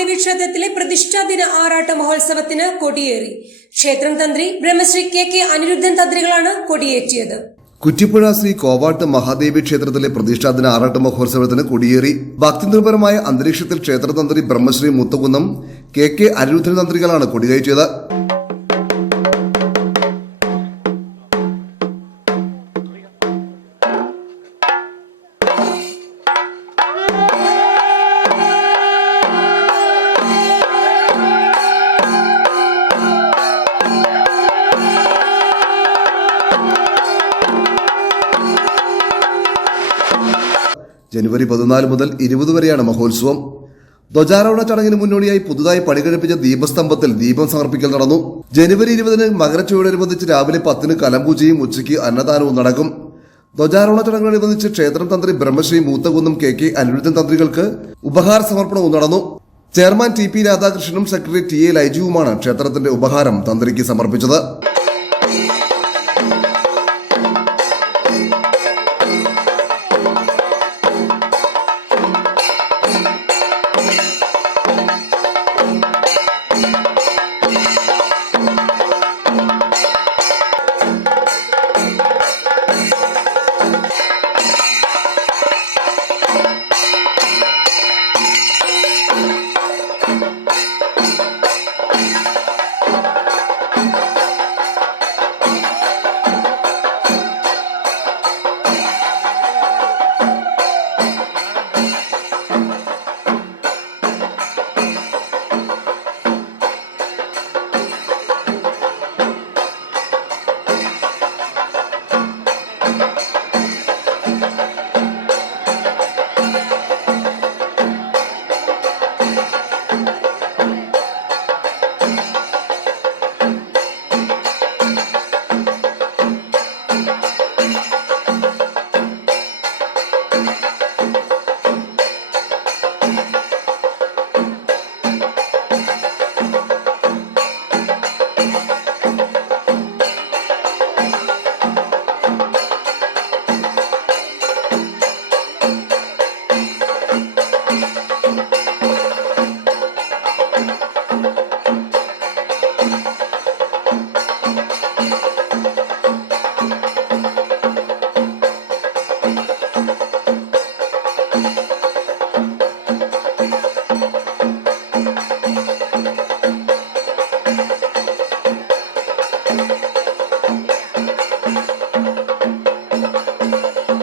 മഹാദേവി ക്ഷേത്രത്തിലെ പ്രതിഷ്ഠാദിന ആറാട്ട് മഹോത്സവത്തിന് കൊടിയേറി. ക്ഷേത്രം തന്ത്രി ബ്രഹ്മശ്രീ കെ അനിരുദ്ധൻ തന്ത്രികളാണ് കൊടിയേറ്റിയത്. കുറ്റിപ്പുഴ ശ്രീ കോവാട്ട് മഹാദേവി ക്ഷേത്രത്തിലെ പ്രതിഷ്ഠാദിന ആറാട്ട് മഹോത്സവത്തിന് കൊടിയേറി. ഭക്തിനിർഭരമായ അന്തരീക്ഷത്തിൽ ക്ഷേത്രതന്ത്രി ബ്രഹ്മശ്രീ മുത്തകുന്നം കെ അനിരുദ്ധൻ തന്ത്രികളാണ് കൊടികയറ്റിയത്. ജനുവരി 14 മുതൽ 20 വരെയാണ് മഹോത്സവം. ധ്വജാരോഹണ ചടങ്ങിന് മുന്നോടിയായി പുതുതായി പണികഴിപ്പിച്ച ദീപസ്തംഭത്തിൽ ദീപം സമർപ്പിക്കൽ നടന്നു. ജനുവരി 20 മകരച്ചോടനുബന്ധിച്ച് രാവിലെ 10 കലംപൂജയും ഉച്ചയ്ക്ക് അന്നദാനവും നടക്കും. ധ്വജാരോഹണ ചടങ്ങിനോടനുബന്ധിച്ച് ക്ഷേത്രം തന്ത്രി ബ്രഹ്മശ്രീ മൂത്തകുന്നം കെ അനിരുദ്ധൻ തന്ത്രികൾക്ക് ഉപഹാര സമർപ്പണവും നടന്നു. ചെയർമാൻ TP രാധാകൃഷ്ണനും സെക്രട്ടറി TA ലൈജുവുമാണ് ക്ഷേത്രത്തിന്റെ ഉപഹാരം തന്ത്രിക്ക് സമർപ്പിച്ചത്.